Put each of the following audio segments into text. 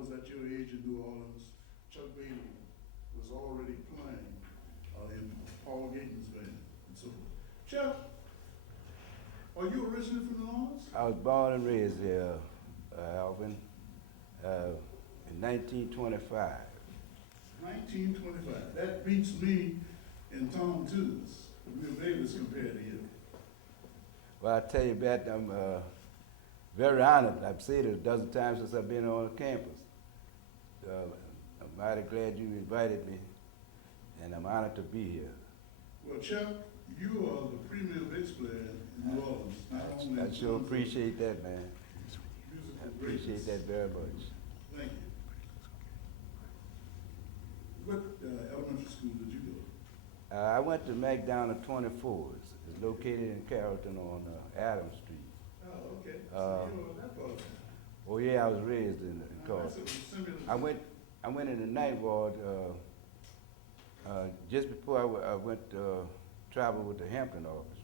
was at your age in New Orleans, Chuck Badie was already playing in Paul Gaten's band and so forth. Chuck, are you originally from New Orleans? I was born and raised here, Alvin, in 1925. 1925. That beats me and Tom Toots. We're babies compared to you. Well, I tell you, Bat, I'm very honored. I've said it a dozen times since I've been on campus. I'm mighty glad you invited me, and I'm honored to be here. Well, Chuck, you are the premier bass player in New Orleans. Not only I sure appreciate that, man. I musical appreciate greatness. that very much. Thank you. What elementary school did you go to? I went to McDonald 24s. It's located in Carrollton on Adams Street. Oh, okay. So you were that part. Oh yeah, I was raised in Carrollton. I went in the ninth ward just before I went travel with the Hampton office.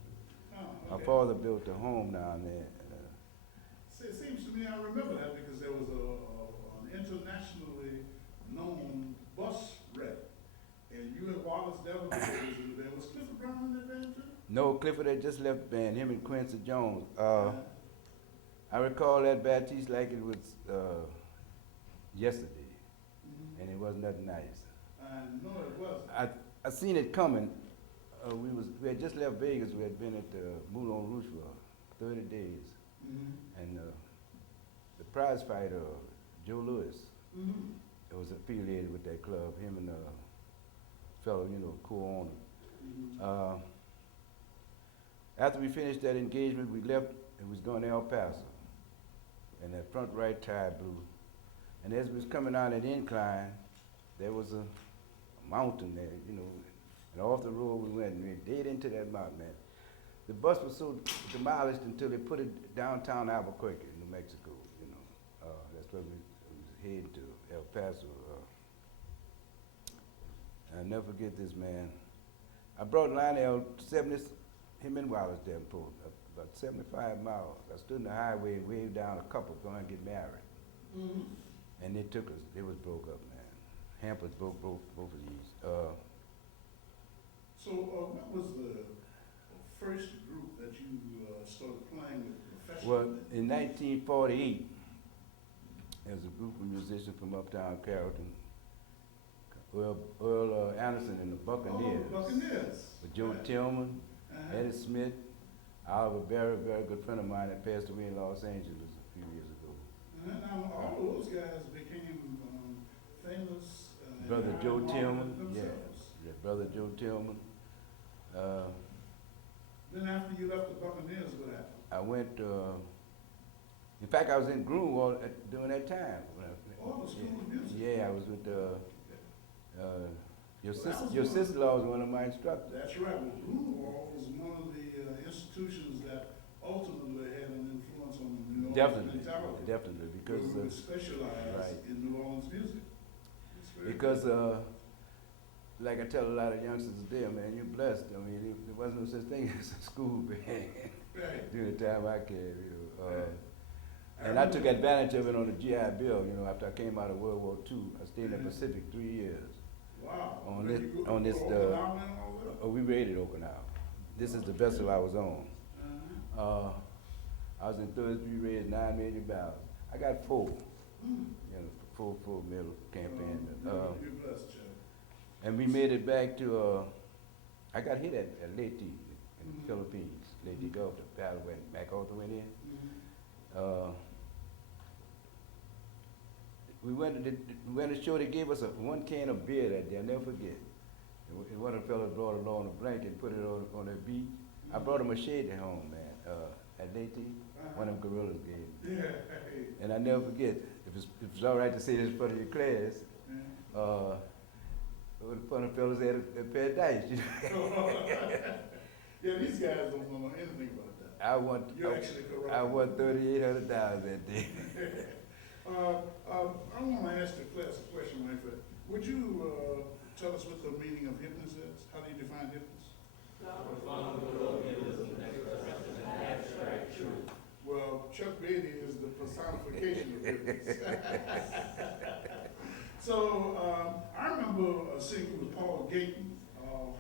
Oh, okay. My father built a home down there. See, it seems to me I remember that because there was an internationally known bus wreck, and you and Wallace Devil was in the band. Was Clifford Brown in that band too? No, Clifford had just left the band, him and Quincy Jones. I recall that Batiste like it was yesterday, and it was nothing nice. I know it wasn't. I seen it coming. We had just left Vegas. We had been at Moulin Rouge for 30 days, and the prize fighter Joe Louis was affiliated with that club. Him and fellow, co-owner. After we finished that engagement, we left and was going to El Paso, and that front right tire blew. And as we was coming out an incline, there was a mountain there, and off the road we went, and we dead into that mountain, man. The bus was so demolished until they put it downtown Albuquerque, New Mexico, that's where we was heading to, El Paso. I'll never forget this, man. I brought Lionel 70, him and Wallace Davenport, about 75 miles. I stood in the highway and waved down a couple going to get married. And they took us, they was broke up, man. Hampers broke both of these. So what was the first group that you started playing with professionally? Well, in 1948, there was a group of musicians from uptown Carrollton, Earl Anderson and the Buccaneers. Oh, Buccaneers. With Joe Tillman, Eddie Smith, Oliver Berry, very good friend of mine that passed away in Los Angeles a few years ago. Now, all of those guys became famous. Brother and Joe marketed Tillman, themselves. yeah, Brother Joe Tillman. Then after you left the Buccaneers, what happened? I went, in fact, I was in Greenwald during that time. Oh, the School of Music. Yeah, I was with your sister-in-law was one of my instructors. That's right. Well, Greenwald was one of the institutions that ultimately had an influence on the New Orleans mentality. Definitely, because we specialize right. in New Orleans music. Because like I tell a lot of youngsters today, man, you're blessed. I mean, there wasn't no such thing as a school band Right. during the time I came, And I took advantage of it on the GI Bill, after I came out of World War II. I stayed in the Pacific 3 years. Wow. On Where this, you go- on this, Okinawa and all that? we raided Okinawa. This is the vessel I was on. I was in 33 raids, 9 major battles. I got 4, full middle campaign. You're blessed, Chuck. And we made it back to, I got hit at Leyte in the Philippines. Leyte Gulf, the battle went, MacArthur went in. We went to the show, they gave us one can of beer that day, I'll never forget. And one of the fellas brought along a blanket and put it on their beat. I brought a machete home, man, at Leyte, one of them gorillas gave me. Yeah. And I never forget, if it's all right to say this in front of your class, one of the fellas had a pair of dice. Yeah, these guys don't know anything about that. You're actually correct. I won $3,800 that day. I want to ask the class a question, Winfred. Would you tell us what the meaning of hypnosis is? How do you define hypnosis? Well, Chuck Badie is the personification of hypnosis. So, I remember singing with Paul Gayton.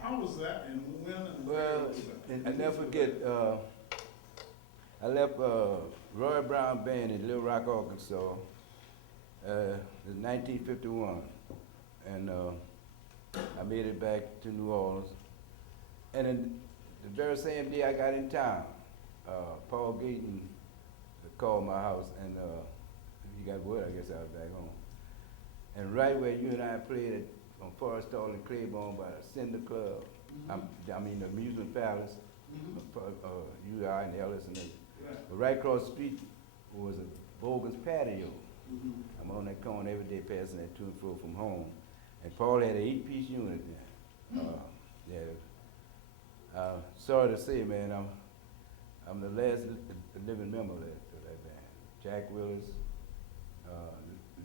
How was that and when and where Well, was that? I never forget, I left Roy Brown Band in Little Rock, Arkansas, in 1951. And I made it back to New Orleans. And then the very same day I got in town, Paul Gayton called my house and he got word, I guess I was back home. And right where you and I played at, on Forest Hall in Claiborne by the Cinder Club, I mean the amusement palace, UI and Ellis and everything. Right. But right across the street was a Bogan's patio. Mhm. I'm on that corner every day passing that to and fro from home. And Paul had an 8-piece unit there. Yeah. Sorry to say, man, I'm the last living member of that band. Jack Willis,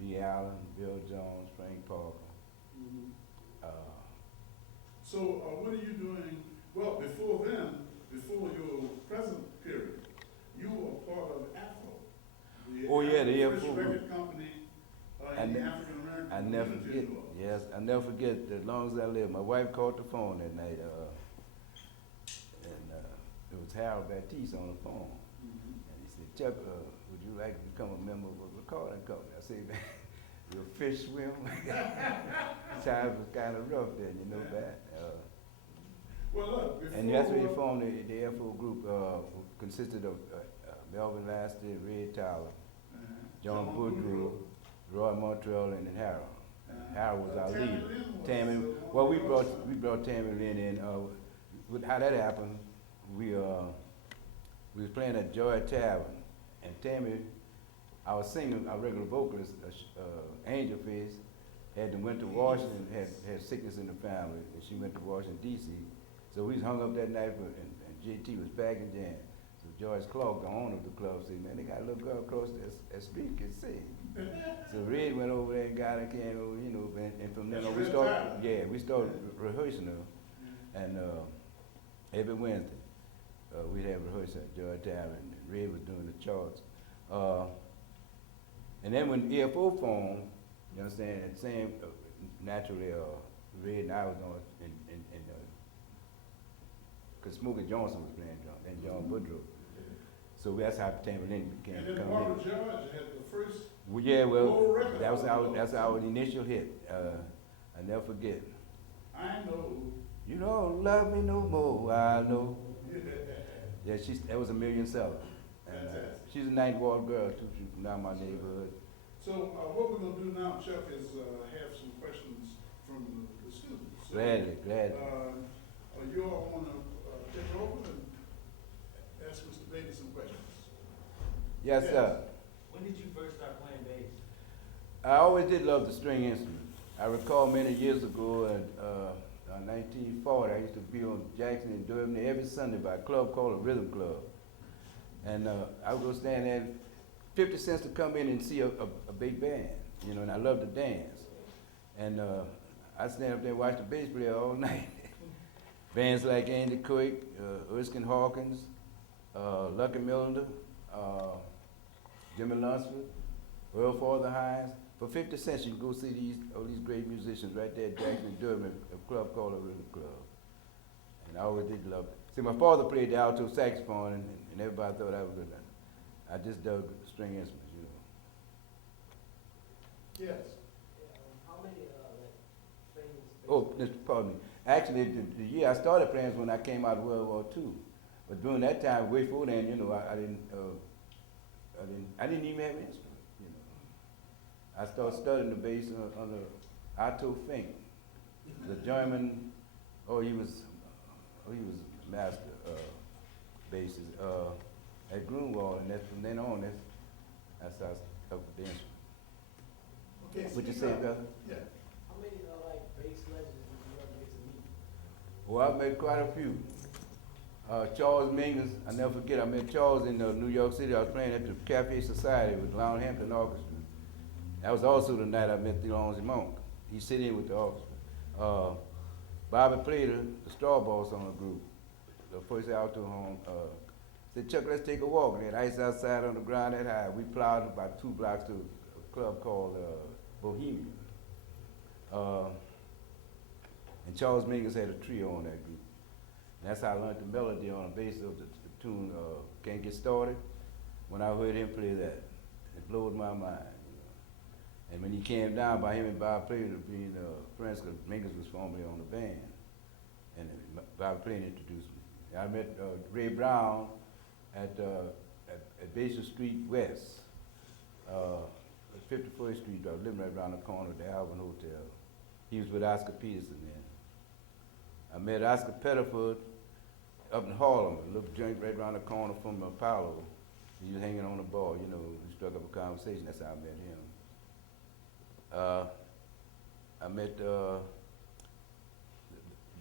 Lee Allen, Bill Jones, Frank Parker. Mhm. Uh, So, what are you doing? Well, before then, before your present period, you were part of Afro. Oh, yeah, the first Afro record company I in the ne- African American I never community forget, in New Orleans. yes, I never forget, as long as I live. My wife called the phone that night, and it was Harold Batiste on the phone. Mhm. And he said, Chuck, would you like to become a member of a recording company? I said, man, your fish swim? Times was kind of rough then, you know that. Well, look, before. And that's when you formed the FO group, consisted of Melvin Lanston, Red Tyler, John Boudreaux, Roy Montreal, and then Harold. Harold was our Tammy leader. Lynn was Tammy, the well, one who was- we brought Tammy Lynn in. With how that happened, we was playing at Joy Tavern, and Tammy, our singer, our regular vocalist, Angel Face, went to Washington, had sickness in the family, and she went to Washington D.C. So we was hung up that night, and JT was back in jam. So George Clark, the owner of the club, said, "Man, they got a little girl across that street can sing." So Red went over there and got her, came over, you know, and from then That's on we Red started, Tyler. we started rehearsing her, and every Wednesday we'd have rehearsal at George Tavern, and Red was doing the charts. And then when EFO formed, you understand, and same, naturally, Red and I was on, cause Smokey Johnson was playing drum, and John Boudreaux. So that's how Tammy Lynn became. And then come Barbara in. George had the first. Well, yeah, well, gold record that's our initial hit. I never forget. I know. You don't love me no more, I know. Yeah, that was a million seller. And, Fantastic. she's a Ninth Ward girl too, she's from down my neighborhood. So, what we're gonna do now, Chuck, is, have some questions from the students. So, Gladly. You all wanna, take over and ask Mr. Badie some questions? Yes, Yes. sir. When did you first start playing bass? I always did love the string instrument. I recall many years ago in 1940, I used to be on Jackson and Durham every Sunday by a club called the Rhythm Club. And I would go stand there, 50 cents to come in and see a big band, you know, and I loved to dance. And I'd stand up there and watch the bass player all night. Bands like Andy Coik, Erskine Hawkins, Lucky Millender, Jimmy Lunsford, Earl Father Hines. For 50 cents, you can go see all these great musicians right there at Jackson and Durham at a club called the Rhythm Club. And I always did love it. See, my father played the alto saxophone, and everybody thought I was good. I just dug string instruments, you know. Yes. How many famous bass Oh, pardon me. Actually, the year I started playing was when I came out of World War II. But during that time, way before then, you know, I didn't even have an instrument, you know. I started studying the bass under Otto Fink, the German. He was a master bassist at Grunwald, and that's from then on. That's how I stuck with the instrument. Okay. What you speak say, up. brother? Yeah. How many bass legends did you ever get to meet? Well, I've met quite a few. Charles Mingus, I never forget, I met Charles in New York City. I was playing at the Cafe Society with Lon Hampton Orchestra. That was also the night I met Thelonzi Monk. He sit in with the orchestra. Bobby Plater, the star boss on the group, the first alto home, said, "Chuck, let's take a walk." And they had ice outside on the ground that high. We plowed about 2 blocks to a club called Bohemia. And Charles Mingus had a trio on that group. And that's how I learned the melody on the bass of the tune, Can't Get Started. When I heard him play that, it blew my mind. You know. And when he came down, by him and Bob Plain being friends, because Mingus was formerly on the band. And Bob Plain introduced me. I met Ray Brown at Basin Street West, 51st Street, living right around the corner of the Alvin Hotel. He was with Oscar Peterson then. I met Oscar Pettiford up in Harlem, a little joint right around the corner from Apollo. He was hanging on the bar, you know, we struck up a conversation, that's how I met him. I met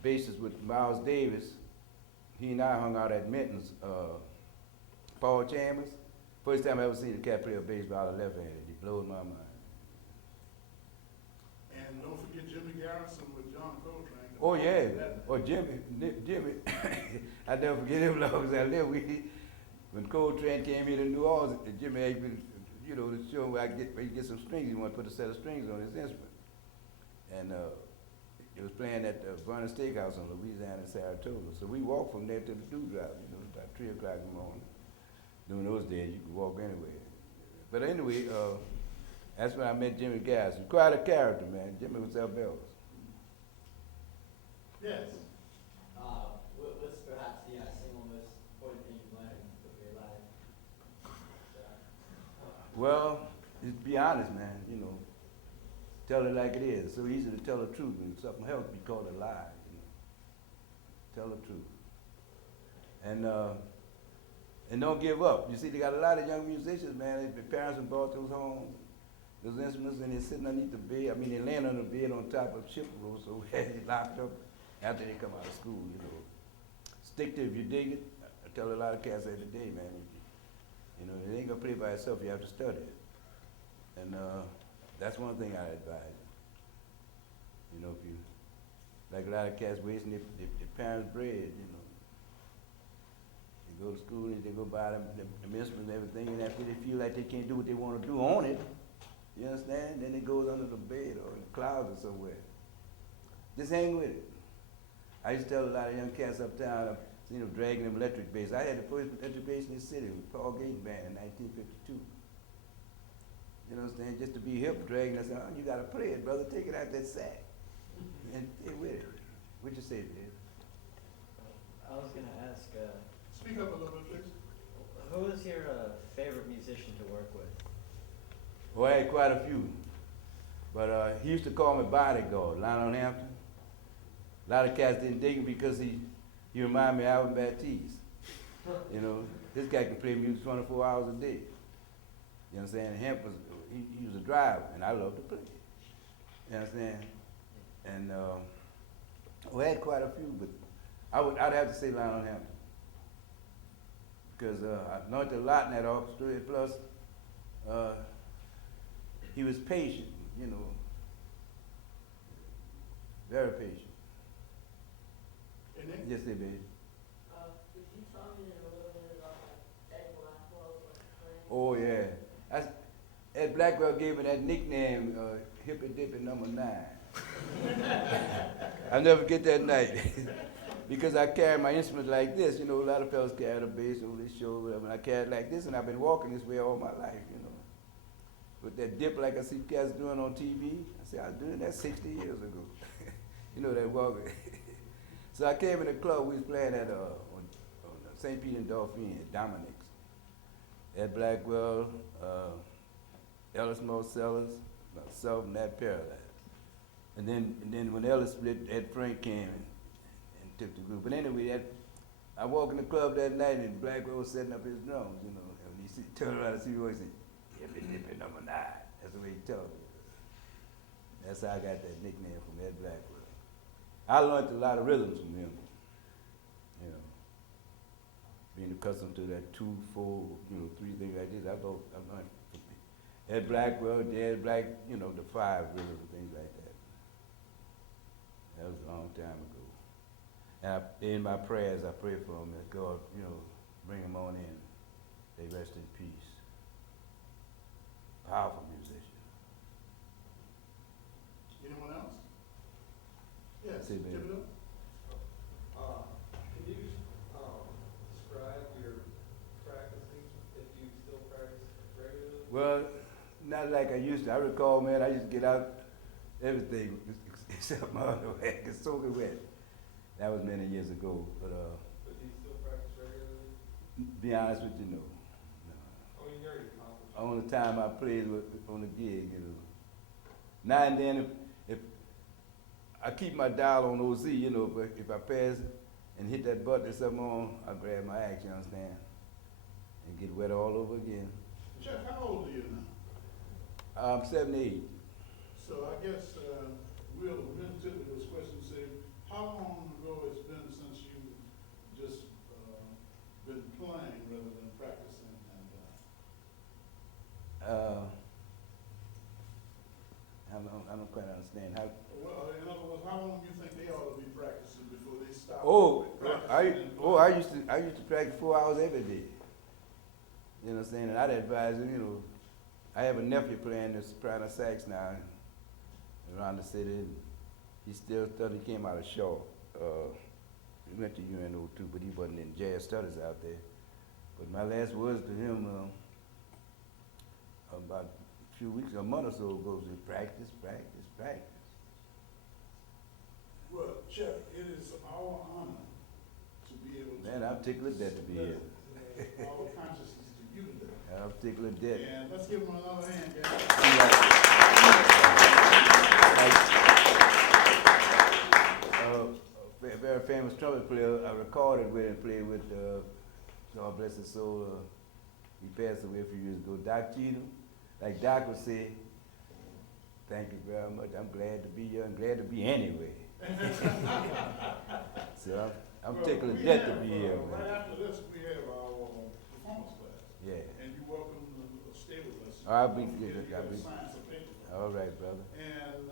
bassist with Miles Davis. He and I hung out at Minton's, Paul Chambers. First time I ever seen a cat play a bass by the left-handed, he blew my mind. And don't forget Jimmy Garrison with John Coltrane. Oh yeah, or Jimmy, I never forget him long as I live. When Coltrane came here to New Orleans, Jimmy asked me, you know, to show him where he get some strings. He wanted to put a set of strings on his instrument. And it was playing at the Vernon Steakhouse in Louisiana and Saratoga. So we walked from there to the Dewdrop, you know, about 3 o'clock in the morning. During those days, you could walk anywhere. But anyway, that's when I met Jimmy Garrison. Quite a character, man. Jimmy was our bells. Yes. What's perhaps the single most important thing you learned from your life? Well, just be honest, man, you know. Tell it like it is. It's so easy to tell the truth. When something else be called a lie, you know. Tell the truth. And don't give up. You see, they got a lot of young musicians, man. Their parents have brought those homes, those instruments, and they're sitting underneath the bed. I mean, they're laying on the bed on top of ship rolls, so they're locked up after they come out of school, you know. Stick to it if you dig it. I tell a lot of cats every day, man. You know, it ain't gonna play by itself. You have to study it. And that's one thing I advise. You know, if you, like a lot of cats wasting their parents' bread, you know. They go to school and they go buy them instruments and everything, and after they feel like they can't do what they want to do on it, you understand? Then it goes under the bed or in the closet somewhere. Just hang with it. I used to tell a lot of young cats uptown, you know, dragging them electric bass. I had the first electric bass in the city with Paul Gaten Band in 1952. You know what I'm saying? Just to be hip, dragging us out. You gotta play it, brother. Take it out that sack and stay with it. What you say, Dave? I was gonna ask, Speak up a little bit, please. who is your favorite musician to work with? Well, I had quite a few. But he used to call me bodyguard, Lionel Hampton. A lot of cats didn't dig him because he reminded me of Alvin Batiste. You know, this guy can play music 24 hours a day. You understand? Hemp was, he was a driver, and I loved to play. You understand? And we had quite a few, but I'd have to say Lionel Hampton. Because I learned a lot in that orchestra, plus he was patient, you know, very patient. And then, Yes, they did. Could you tell me a little bit about like Ed Blackwell, what you playing? Oh yeah, Ed Blackwell gave me that nickname, Hippy Dippy Number 9. I'll never forget that night. Because I carried my instrument like this, you know, a lot of fellas carry a bass over their shoulder, whatever, and I carried it like this, and I've been walking this way all my life, you know. With that dip like I see cats doing on TV, I said, I was doing that 60 years ago. You know, that walking. So I came in the club, we was playing at on St. Peter and Dauphine at Dominic's. Ed Blackwell, Ellis Marcellus, myself, and Nat Paralyzed. And then when Ellis split, Ed Frank came and took the group. But anyway, I walked in the club that night and Blackwell was setting up his drums, you know. And he turned around and see me, he said, Hippy Dippy Number 9. That's the way he told me. That's how I got that nickname from Ed Blackwell. I learned a lot of rhythms from him, you know. Being accustomed to that 2, 4, you know, 3 things like this, I learned from Ed Blackwell, Ed Black, you know, the 5 rhythms and things like that. That was a long time ago. And in my prayers, I pray for them that God, you know, bring them on in. They rest in peace. Powerful musician. anyone else? say, Give baby? it up. Can you, describe your practicing, if you still practice regularly? Well, not like I used to. I recall, man, I used to get out everything except my underwear, get soaking wet. That was many years ago, but, But do you still practice regularly? be honest with you, no. I mean, you're already accomplished. Only time I played was on the gig, you know. Now and then, if I keep my dial on OZ, you know, but if I pass and hit that button or something on, I grab my axe, you understand? And get wet all over again. Chuck, how old are you now? I'm 78. So I guess, we'll typically this question say, how long ago it's been since you just, been playing rather than practicing and, I don't quite understand how. well, in other words, how long do you think they ought to be practicing before they stop? I practicing and playing? used to practice 4 hours every day. You know what I'm saying? And I'd advise him, you know, I have a nephew playing the soprano sax now around the city. And he still studied, he came out of Shaw. He went to UNO too, but he wasn't in jazz studies out there. But my last words to him about a few weeks, a month or so ago, was practice, practice, practice. Well, Chuck, it is our honor to be able to. Man, I'm tickled to death to be here. Our consciousness to you today. I'm tickled to death. And let's give him another hand, guys. A very famous trumpet player I recorded with and played with, God bless his soul, he passed away a few years ago, Doc Cheatham. Like Doc would say, thank you very much, I'm glad to be here, I'm glad to be anyway. So I'm Well, tickled to we death to have, be here, Right man. after this, we have our performance class. Yeah, And you're welcome to stay with us. I'll be Don't forget good, you I'll gotta be- sign some paper. all right, brother. And,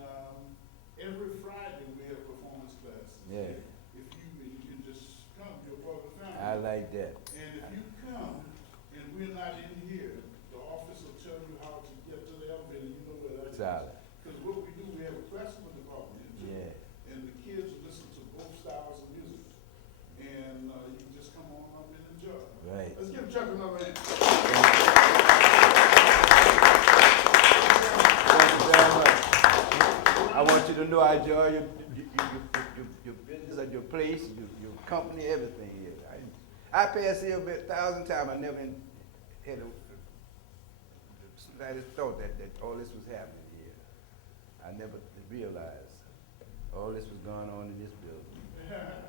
every Friday, we have performance classes. Yeah. If you just come, you're part of the family. I like that. And if you come and we're not in here, the office will tell you how to get to the elevator, you know where that is. Solid. Because what we do, we have a classical department here too. Yeah. And the kids listen to both styles of music. And, you can just come on up and enjoy. Right. Let's give Chuck another hand. Thank you very much. I want you to know I enjoy your business at your place, your company, everything here. I passed here about 1,000 times. I never had the slightest thought that all this was happening here. I never realized all this was going on in this building.